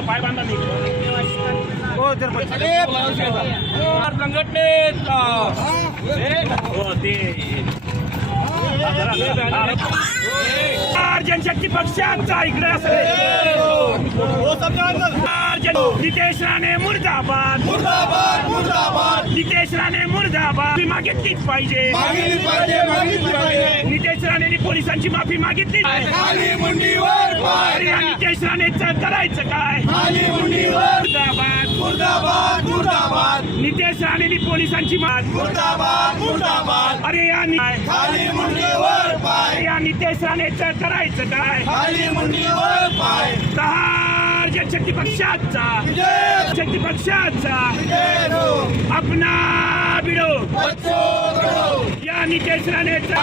पाय बांधा जनशक्ती पक्षाचा इकडे नितेश राणे मुर्दाबाद नितेश राणे मुर्दाबाद मागितलीच पाहिजे नितेश राणेंनी पोलिसांची माफी मागितली नितेश राणेचं करायचं काय मुर्दाबाद नितेश राणेंनी पोलिसांची अरे या नितेश राणेचं करायचं काय जनशक्ती पक्षाचा अपना बिडो या नितेश राणेचं